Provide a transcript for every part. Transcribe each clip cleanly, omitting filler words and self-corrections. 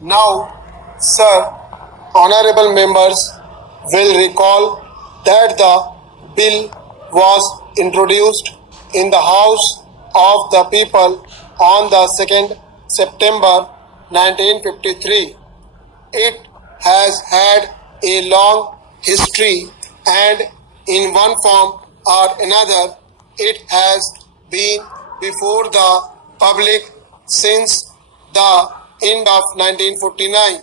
Now, sir, honorable members will recall that the bill was introduced in the House of the People on the 2nd September 1953. It has had a long history and in one form or another it has been before the public since the end of 1949.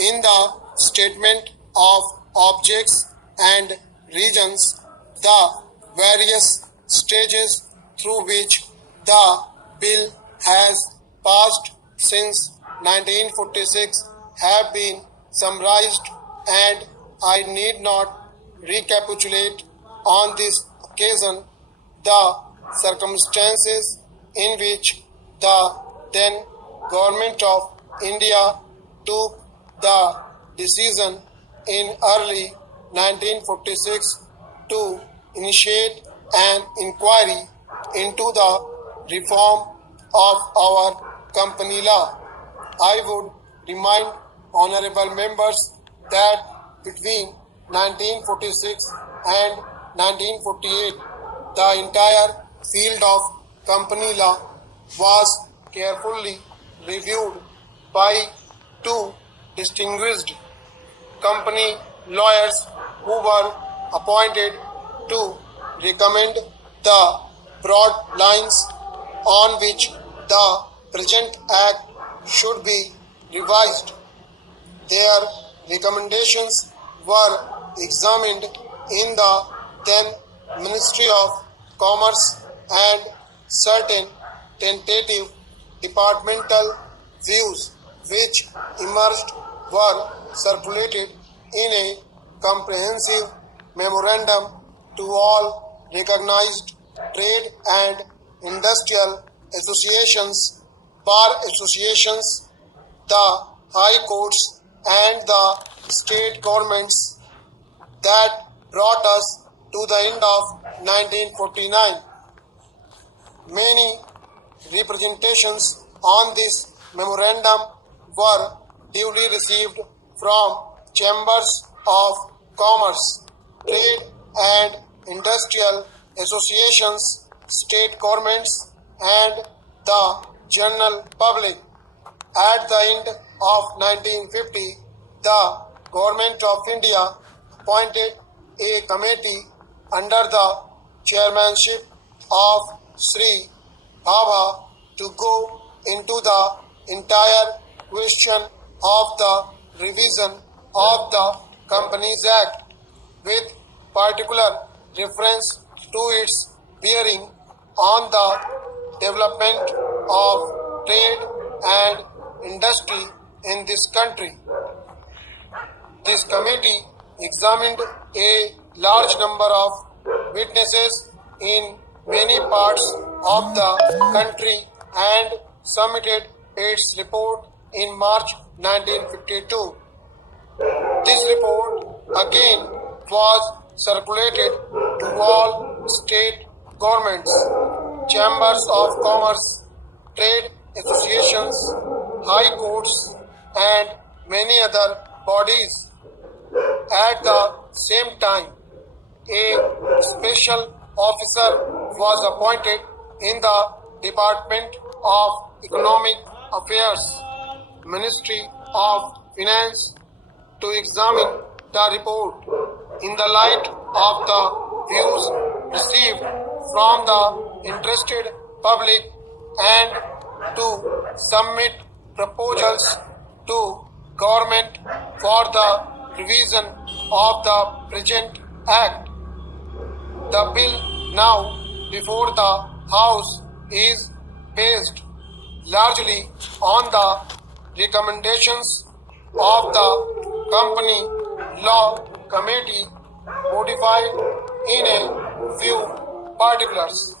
In the statement of objects and regions, the various stages through which the bill has passed since 1946 have been summarized, and I need not recapitulate on this occasion the circumstances in which the then Government of India took the decision in early 1946 to initiate an inquiry into the reform of our company law. I would remind honorable members that between 1946 and 1948, the entire field of company law was carefully reviewed by two distinguished company lawyers who were appointed to recommend the broad lines on which the present act should be revised. Their recommendations were examined in the then Ministry of Commerce, and certain tentative departmental views which emerged were circulated in a comprehensive memorandum to all recognized trade and industrial associations, bar associations, the high courts and the state governments. That brought us to the end of 1949. Many representations on this memorandum were duly received from chambers of commerce, trade and industrial associations, state governments and the general public. At the end of 1950, the Government of India appointed a committee under the chairmanship of Sri Bhabha to go into the entire question of the revision of the Companies Act with particular reference to its bearing on the development of trade and industry in this country. This committee examined a large number of witnesses in many parts of the country and submitted its report in March 1952. This report again was circulated to all state governments, chambers of commerce, trade associations, high courts and many other bodies. At the same time, a special officer was appointed in the Department of Economic Affairs, Ministry of Finance, to examine the report in the light of the views received from the interested public and to submit proposals to government for the revision of the present act. The bill now before the House is based largely on the recommendations of the Company Law Committee, modified in a few particulars.